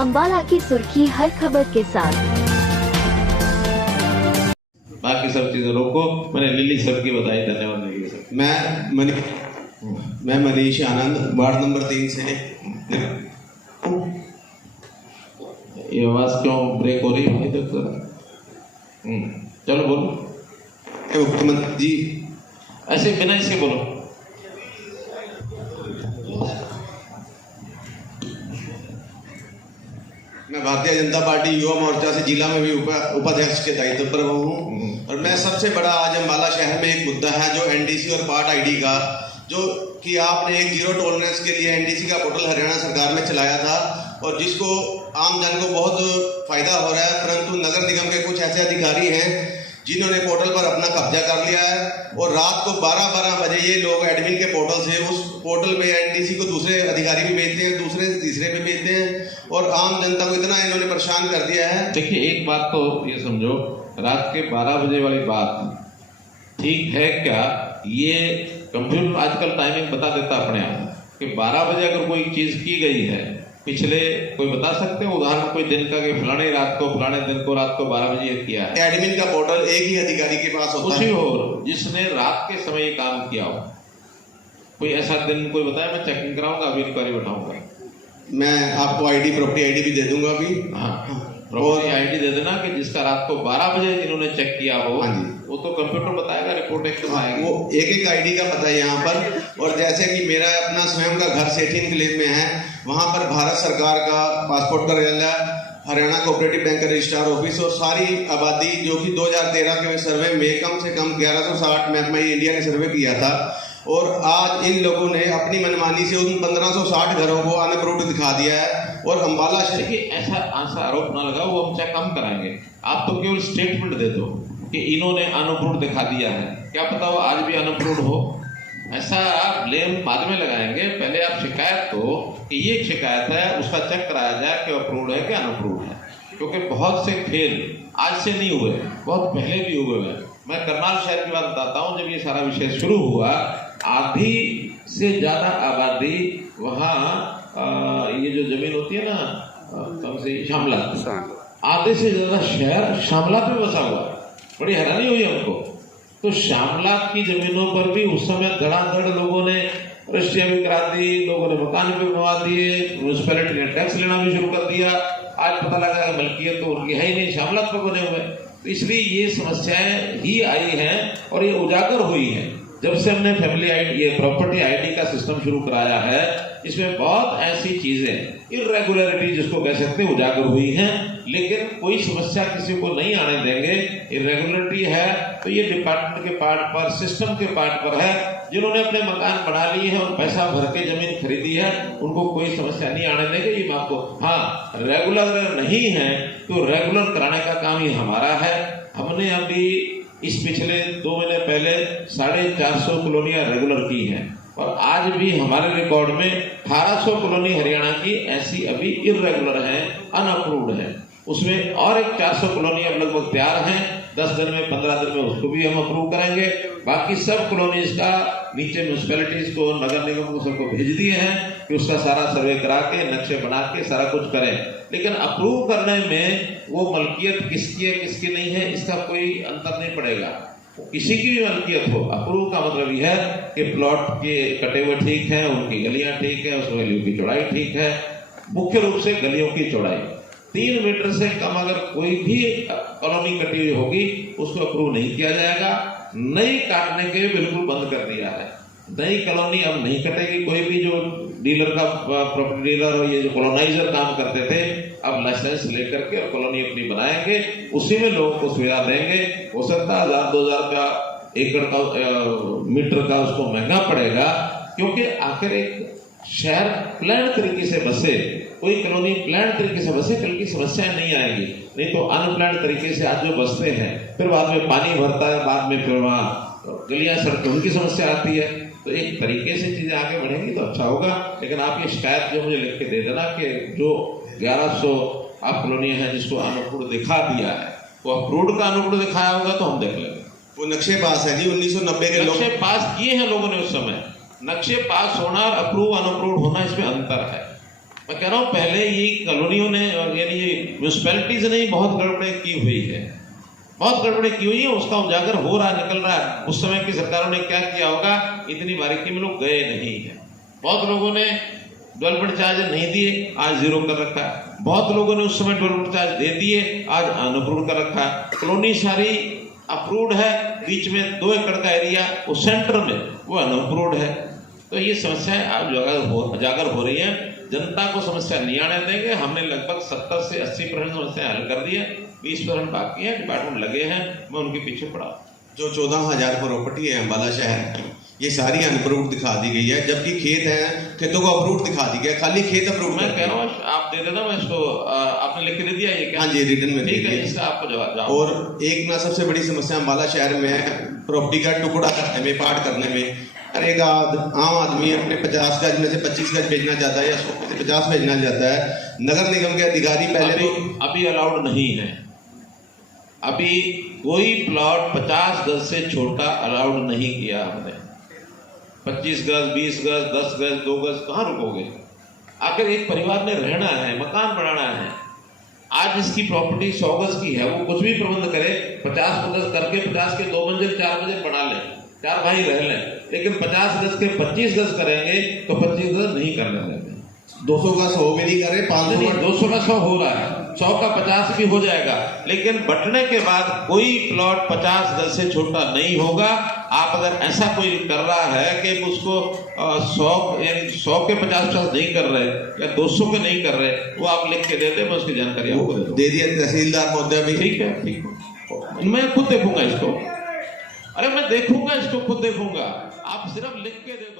अंबाला की सुर्खी हर खबर के साथ। बाकी सब चीजें रोको। मैंने लिली सर की बताई, धन्यवाद लिली सर। मैं मनीष आनंद, वार्ड नंबर 3 से। ये आवाज क्यों ब्रेक हो रही है भाई? तक चलो बोलो। मुख्यमंत्री जी, ऐसे बिना इसके बोलो। मैं भारतीय जनता पार्टी युवा मोर्चा से जिला में भी उपाध्यक्ष के दायित्व पर हूँ। और मैं सबसे बड़ा आज अम्बाला शहर में एक मुद्दा है जो एनडीसी और पार्ट आईडी का, जो कि आपने एक जीरो टॉलरेंस के लिए एनडीसी का पोर्टल हरियाणा सरकार में चलाया था और जिसको आम जन को बहुत फायदा हो रहा है, परंतु नगर निगम के कुछ ऐसे अधिकारी हैं जिन्होंने पोर्टल पर अपना कब्जा कर लिया है और रात को 12-12 बजे ये लोग एडमिन के पोर्टल से उस पोर्टल में एनडीसी को दूसरे अधिकारी भी भेजते हैं, दूसरे तीसरे पे भेजते हैं और आम जनता को इतना इन्होंने परेशान कर दिया है। देखिए, एक बात तो ये समझो, रात के 12 बजे वाली बात ठीक है क्या? ये कंप्यूटर आजकल टाइमिंग बता देता अपने आप कि 12 बजे अगर कोई चीज की गई है, पिछले कोई बता सकते हो उदाहरण कोई दिन का कि फलाने रात को फलाने दिन को रात को 12 बजे किया है? एडमिन का पोर्टल एक ही अधिकारी के पास होता है, उसी और जिसने रात के समय ये काम किया हो। कोई ऐसा दिन कोई बताया? मैं चेकिंग कराऊंगा, अभी इंक्वायरी बैठाऊंगा। मैं आपको आईडी, प्रॉपर्टी आईडी भी दे दूंगा अभी। हाँ, प्रॉपर्टी आईडी दे देना कि जिसका रात को 12 बजे इन्होंने चेक किया हो। हाँ जी, वो तो कंप्यूटर बताएगा, रिपोर्ट एक आएगी। वो एक आईडी का पता है यहाँ पर। और जैसे कि मेरा अपना स्वयं का घर सेठी इनक्लेव में है, वहाँ पर भारत सरकार का पासपोर्ट कार्यालय, हरियाणा कोऑपरेटिव बैंक का रजिस्ट्रार ऑफिस और सारी आबादी जो कि 2013 के सर्वे में कम से कम 1160 मैं इंडिया ने सर्वे किया था और आज इन लोगों ने अपनी मनमानी से उन 1560 घरों को अनअप्रूव्ड दिखा दिया है। और अम्बाला से ऐसा आरोप ना लगाओ, वो हम चेक कम कराएंगे। आप तो केवल स्टेटमेंट दे दो कि इन्होंने अनअप्रूव्ड दिखा दिया है, क्या पता वो आज भी अनअप्रूव्ड हो। ऐसा आप ब्लेम बाद में लगाएंगे, पहले आप शिकायत दो कि ये शिकायत है, उसका चेक कराया जाए कि अप्रूव्ड है कि अनअप्रूव्ड है। क्योंकि बहुत से खेल आज से नहीं हुए, बहुत पहले भी हुए हैं। मैं करनाल शहर की बात बताता हूँ, जब ये सारा विषय शुरू हुआ, आधी से ज्यादा आबादी वहाँ ये जो जमीन होती है ना, कम से शामला, आधे से ज्यादा शहर शामला पे बसा हुआ। बड़ी हैरानी हुई हमको। तो शामला की जमीनों पर भी उस समय धड़ाधड़ लोगों ने रजिस्ट्रियां भी करा दी, लोगों ने मकान भी बनवा दिए, म्यूनिसिपैलिटी ने टैक्स लेना भी शुरू कर दिया। आज पता लगा कि मलकियत तो उनकी है ही नहीं, शामला पर बने हुए। तो इसलिए ये समस्याएं ही आई हैं और ये उजागर हुई हैं जब से हमने फैमिली आईडी, ये प्रॉपर्टी आईडी का सिस्टम शुरू कराया है। इसमें बहुत ऐसी चीजें इरेगुलरिटी जिसको कह सकते हैं उजागर हुई हैं, लेकिन कोई समस्या किसी को नहीं आने देंगे। इरेगुलरिटी है तो ये डिपार्टमेंट के पार्ट पर, सिस्टम के पार्ट पर है। जिन्होंने अपने मकान बना लिए हैं और पैसा भर के जमीन खरीदी है, उनको कोई समस्या नहीं आने देंगे। ये आपको, हाँ, रेगुलर नहीं है तो रेगुलर कराने का काम ही हमारा है। हमने अभी इस पिछले 2 महीने पहले 450 कॉलोनियां रेगुलर की हैं और आज भी हमारे रिकॉर्ड में 1800 कॉलोनी हरियाणा की ऐसी अभी इरेगुलर हैं, अनअप्रूव्ड हैं। उसमें और एक 400 कॉलोनी अब लगभग तैयार हैं, 10 दिन में 15 दिन में उसको भी हम अप्रूव करेंगे। बाकी सब कॉलोनीज का नीचे म्यूनिसिपैलिटीज को, नगर निगम को सबको भेज दिए हैं कि उसका सारा सर्वे करा के, नक्शे बना के सारा कुछ करें। लेकिन अप्रूव करने में वो मलकियत किसकी है किसकी नहीं है इसका कोई अंतर नहीं पड़ेगा। किसी की भी मलकियत हो, अप्रूव का मतलब यह है कि प्लॉट के कटे हुए ठीक है, उनकी गलियां ठीक है, उस गलियों की चौड़ाई ठीक है। मुख्य रूप से गलियों की चौड़ाई 3 मीटर से कम अगर कोई भी कॉलोनी कटी हुई होगी उसको अप्रूव नहीं किया जाएगा। नई काटने के बिल्कुल बंद कर दिया है। नई कॉलोनी अब नहीं कटेगी। कोई भी जो डीलर का, प्रॉपर्टी डीलर और ये जो कॉलोनाइजर काम करते थे, अब लाइसेंस लेकर के और कॉलोनी अपनी बनाएंगे, उसी में लोगों को सुविधा देंगे। हो सकता है 1000-2000 का एकड़ का मीटर का उसको महंगा पड़ेगा, क्योंकि आखिर एक शहर प्लान तरीके से बसे, कोई कॉलोनी प्लान तरीके से बसे, कल की समस्याएं नहीं आएगी। नहीं तो अनप्लान तरीके से आज जो बसते हैं, फिर बाद में पानी भरता है, बाद में फिर वहाँ गलियां सड़कों उनकी समस्या आती है। तो एक तरीके से चीजें आगे बढ़ेंगी तो अच्छा होगा। लेकिन आप ये शिकायत जो मुझे लिख के दे देना कि जो 1100 आप कॉलोनी है जिसको अनअप्रूव्ड दिखा दिया है, वो अप्रूव्ड का अनअप्रूव्ड दिखाया होगा तो हम देख लेंगे। वो नक्शे पास है जी, 1990 के नक्शे पास किए हैं लोगों ने उस समय। नक्शे पास होना और अप्रूव अनअप्रूव्ड होना, इसमें अंतर है। मैं कह रहा हूँ पहले ये कॉलोनियों ने यानी ये म्यूनसिपैलिटीज ने बहुत गड़बड़े की हुई है, बहुत गड़बड़े की हुई है, उसका उजागर हो रहा है, निकल रहा है। उस समय की सरकारों ने क्या किया होगा, इतनी बारीकी में लोग गए नहीं है। बहुत लोगों ने डेवलपमेंट चार्ज नहीं दिए, आज जीरो कर रखा है। बहुत लोगों ने उस समय डेवलपमेंट चार्ज दे दिए, आज अनअप्रूव्ड कर रखा है। कॉलोनी सारी अप्रूव्ड है, बीच में 2 एकड़ का एरिया वो सेंटर में वो अनअप्रूव्ड है। तो ये समस्याएं आज उजागर हो रही है। जनता को समस्या नहीं आने देंगे। हमने लगभग 70 से 80% समस्या हल कर दी है, 20% बाकी है, डिपार्टमेंट लगे हैं, मैं उनके पीछे पड़ा। जो 14,000 प्रॉपर्टी है अम्बाला शहर, ये सारी अनअप्रूव्ड दिखा दी गई है, जबकि खेत हैं, खेतों को अप्रूव्ड दिखा दी गया, खाली खेत अप्रूव्ड। मैं कह रहा हूँ आप दे देना, मैं इसको आपने लिख के दे दिया ये क्या? हाँ जी, रिटर्न में ठीक है, इसका आपको जवाब। और एक ना सबसे बड़ी समस्या अम्बाला शहर में है प्रॉपर्टी का टुकड़ा करने में, पार्ट करने में। हर एक आम आदमी अपने 50 गज में से 25 गज भेजना चाहता है या 100 में से 50 भेजना चाहता है। नगर निगम के अधिकारी पहले अभी अलाउड नहीं है। अभी कोई प्लॉट 50 गज से छोटा अलाउड नहीं किया हमने। 25 गज, 20 गज, 10 गज, 2 गज कहाँ रुकोगे? आखिर एक परिवार ने रहना है, मकान बनाना है। आज जिसकी प्रॉपर्टी 100 गज की है, वो कुछ भी प्रबंध करे, 50 गज करके 50 के 2 मंजिल 4 मंजिल बना ले, 4 भाई रह लें, लेकिन 50 गज के 25 गज करेंगे तो 25 गज नहीं करने देंगे। 200 का 100 भी नहीं करे, 500 का 200 का 100 हो रहा है, 100 का 50 भी हो जाएगा, लेकिन बंटने के बाद कोई प्लॉट 50 गज से छोटा नहीं होगा। आप अगर ऐसा कोई कर रहा है कि उसको 100 यानी 100 के 50 नहीं कर रहे या 200 के नहीं कर रहे, वो आप लिख के दे दे, मैं उसकी जानकारी आपको दे दिया तहसीलदार महोदय भी। ठीक है, ठीक है, मैं खुद देखूंगा इसको। अरे मैं देखूंगा इसको, खुद देखूंगा, आप सिर्फ लिख के दे दो।